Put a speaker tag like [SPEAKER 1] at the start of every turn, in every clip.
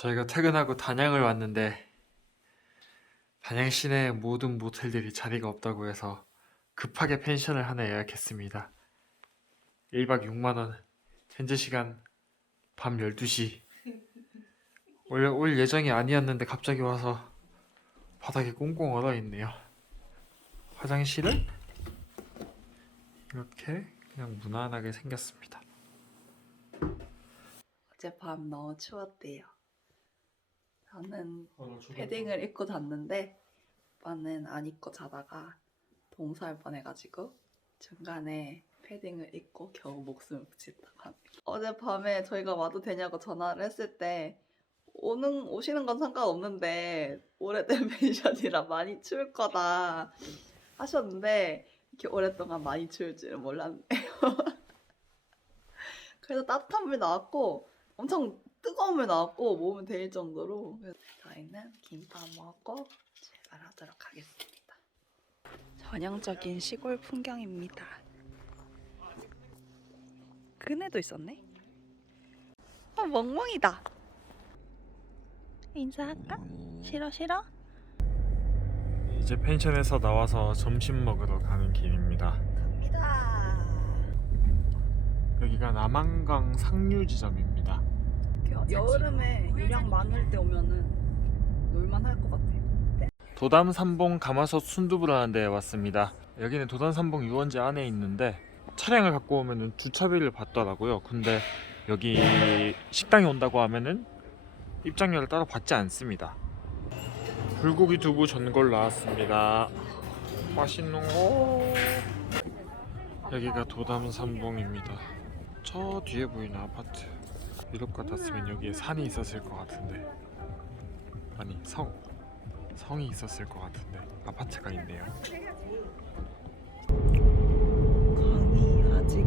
[SPEAKER 1] 저희가 퇴근하고 단양을 왔는데 단양 시내 모든 모텔들이 자리가 없다고 해서 급하게 펜션을 하나 예약했습니다. 1박 6만 원. 현재 시간 밤 12시. 원래 올 예정이 아니었는데 갑자기 와서 바닥에 꽁꽁 얼어 있네요. 화장실은 이렇게 그냥 무난하게 생겼습니다.
[SPEAKER 2] 어젯밤 너무 추웠대요. 저는 패딩을 입고 잤는데 오빠는 안 입고 자다가 동사할 뻔해가지고 중간에 패딩을 입고 겨우 목숨을 붙였다고 합니다. 어젯밤에 저희가 와도 되냐고 전화를 했을 때 오는 오시는 건 상관없는데 오래된 펜션이라 많이 추울 거다 하셨는데 이렇게 오랫동안 많이 추울 줄은 몰랐네요. 그래서 따뜻한 물 나왔고 엄청 뜨거운 물 나왔고 몸은 데일 정도로 저희는 김밥 먹고 출발하도록 하겠습니다. 전형적인 시골 풍경입니다. 그네도 있었네. 어 멍멍이다. 인사할까? 싫어 싫어?
[SPEAKER 1] 이제 펜션에서 나와서 점심 먹으러 가는 길입니다.
[SPEAKER 2] 갑니다.
[SPEAKER 1] 여기가 남한강 상류 지점입니다.
[SPEAKER 2] 여, 여름에 유량 많을 때 오면은 놀만 할 것 같아.
[SPEAKER 1] 도담 삼봉 가마솥 순두부라는 데에 왔습니다. 여기는 도담 삼봉 유원지 안에 있는데 차량을 갖고 오면은 주차비를 받더라고요. 근데 여기 식당에 온다고 하면은 입장료를 따로 받지 않습니다. 불고기 두부 전골 나왔습니다. 맛있는 거. 여기가 도담 삼봉입니다. 저 뒤에 보이는 아파트. 이렇게 같았으면 여기에 산이 있었을 것 같은데. 아니 성. 성이 있었을 것 같은데 아파트가 있네요.
[SPEAKER 2] 강이 아직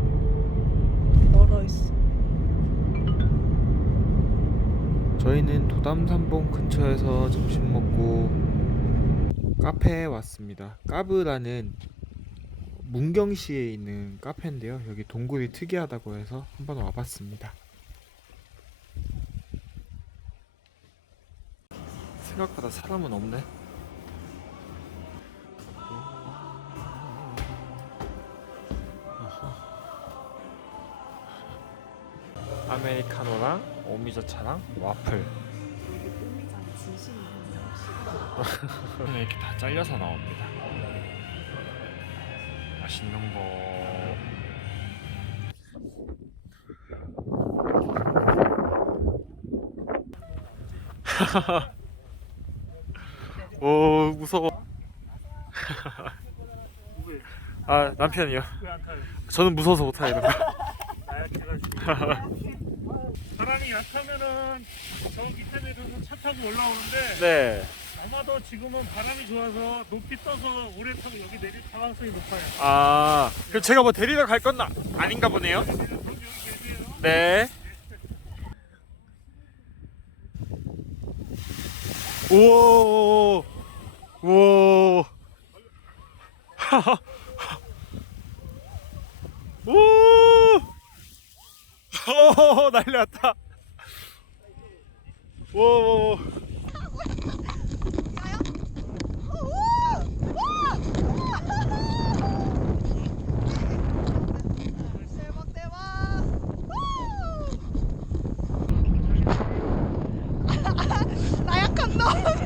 [SPEAKER 2] 멀어 있어.
[SPEAKER 1] 저희는 도담산봉 근처에서 점심 먹고 카페에 왔습니다. 까브라는 문경시에 있는 카페인데요. 여기 동굴이 특이하다고 해서 한번 와봤습니다. 생각보다 사람은 없네. 아메리카노랑 오미자차랑 와플. 이렇게 다 잘려서 나옵니다. 맛있는 거 오 무서워 아 남편이요
[SPEAKER 3] 왜 안 타요?
[SPEAKER 1] 저는 무서워서 못 타요 이런 거
[SPEAKER 3] 약해가지고 바람이 약하면은 저 밑에 내려서 차 타고 올라오는데
[SPEAKER 1] 네.
[SPEAKER 3] 아마도 지금은 바람이 좋아서 높이 떠서 오래 타고 여기 내릴 가능성이 높아요
[SPEAKER 1] 아, 그럼 제가 뭐 데리러 갈 건 아닌가 보네요.
[SPEAKER 3] 여기 여기 계세요
[SPEAKER 1] 네. 오, 오, 하하, 오, 오, 난리 났다. 오.
[SPEAKER 2] 나약한 놈.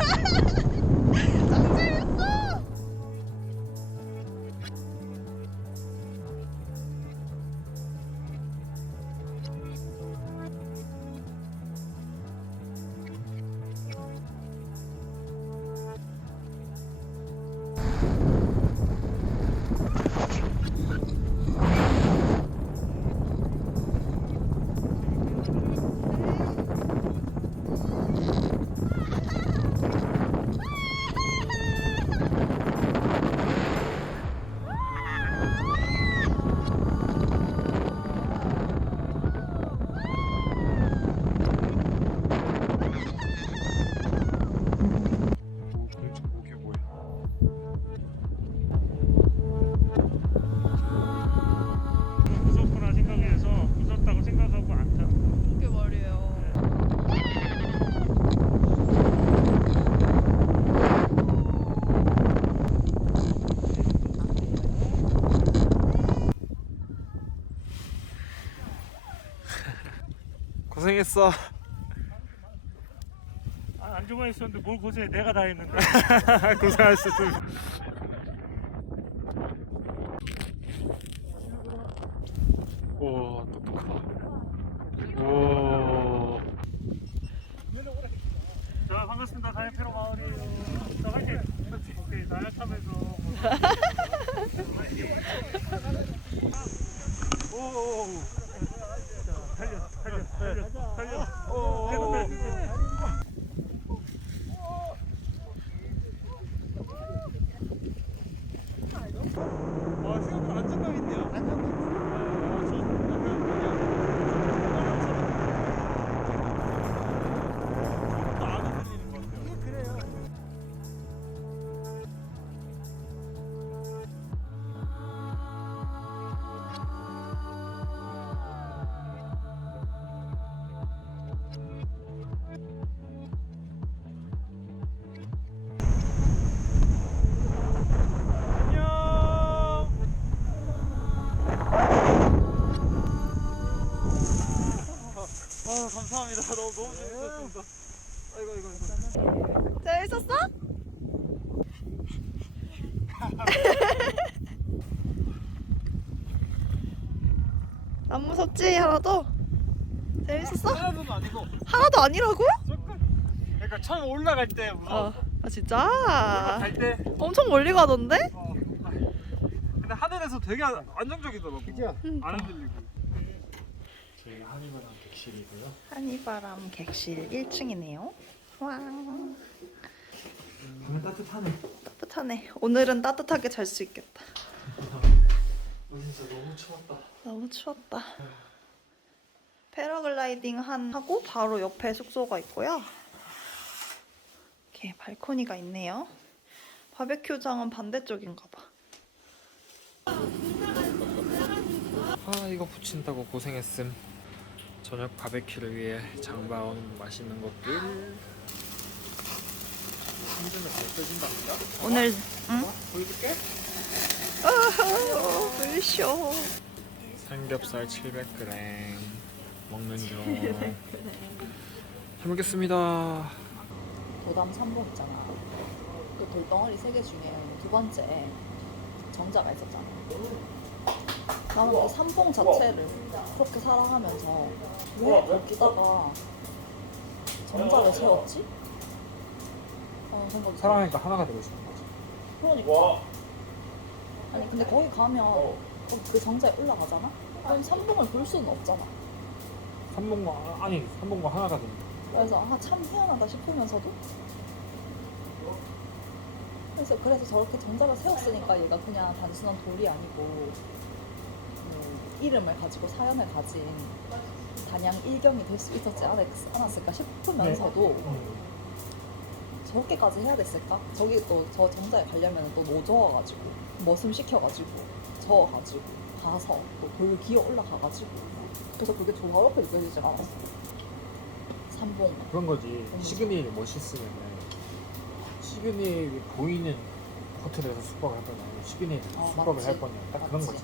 [SPEAKER 1] 고생했어.
[SPEAKER 3] 아, 안 좋아 했었는데 뭘 고생해 내가 다 했는데
[SPEAKER 1] 고생하셨습니다. 오 똑똑하다. 오.
[SPEAKER 3] 자 반갑습니다 다이페로 마을이에요 자 화이팅 오케이 나약하면서
[SPEAKER 1] 감사합니다. 너무 너무 재밌었습니다. 아이고 아이고 아이고.
[SPEAKER 4] 재밌었어? 안 무섭지 하나도? 재밌었어?
[SPEAKER 1] 하나도 아니고
[SPEAKER 4] 하나도 아니라고?
[SPEAKER 1] 조금. 그러니까 처음 올라갈 때
[SPEAKER 4] 어,
[SPEAKER 1] 무서웠어.
[SPEAKER 4] 아 진짜?
[SPEAKER 1] 갈 때.
[SPEAKER 4] 엄청 멀리 가던데?
[SPEAKER 1] 어. 근데 하늘에서 되게 안- 안정적이더라고. 그죠? 안 흔들리고. 저희 한이바람 객실이고요.
[SPEAKER 4] 한이바람 객실 1층이네요. 와
[SPEAKER 1] 밤에 따뜻하네.
[SPEAKER 4] 따뜻하네. 오늘은 따뜻하게 잘 수 있겠다.
[SPEAKER 1] 어, 진짜 너무 추웠다.
[SPEAKER 4] 너무 추웠다. 패러글라이딩 한 하고 바로 옆에 숙소가 있고요. 이렇게 발코니가 있네요. 바베큐장은 반대쪽인가 봐.
[SPEAKER 1] 아 이거 붙인다고 고생했음. 저녁 바베큐를 위해 장봐온 맛있는 것들. 힘들면 잘.
[SPEAKER 4] 오늘 응?
[SPEAKER 1] 보여줄게.
[SPEAKER 4] 아우 물쇼.
[SPEAKER 1] 삼겹살 700g 먹는 중. 해보겠습니다.
[SPEAKER 4] 도담 3번 있잖아. 그 돌덩어리 세개 중에 두 번째 정자가 있었잖아. 나는 그 삼봉 자체를 그렇게 사랑하면서 왜 거기다가 정자를 세웠지? 라는 생각이
[SPEAKER 1] 사랑하니까 하나가 되고 싶은 거지.
[SPEAKER 4] 그러니까. 아니 근데 거기 가면 그 정자에 올라가잖아? 그럼 삼봉을 볼 수는 없잖아.
[SPEAKER 1] 삼봉과 아니 삼봉과 하나가 된다.
[SPEAKER 4] 그래서 아, 참 희한하다 싶으면서도 그래서 그래서 저렇게 정자를 세웠으니까 얘가 그냥 단순한 돌이 아니고 그 이름을 가지고 사연을 가진 단양 일경이 될 수 있었지 않았- 않았을까 싶으면서도 저렇게까지 해야 됐을까? 저기 또 저 정자에 가려면 또 노저어가지고 머슴 시켜가지고 저어가지고 가서 또돌 기어 올라가가지고 그래서 그게 조화롭게 느껴지지 않았어 삼봉
[SPEAKER 1] 그런 거지. 시그니엘이 멋있으면 시그니엘이 보이는 호텔에서 숙박을 할 거냐, 시그니엘에서
[SPEAKER 4] 어,
[SPEAKER 1] 숙박을
[SPEAKER 4] 맞지.
[SPEAKER 1] 할 거냐, 딱 그런
[SPEAKER 4] 맞지.
[SPEAKER 1] 거지.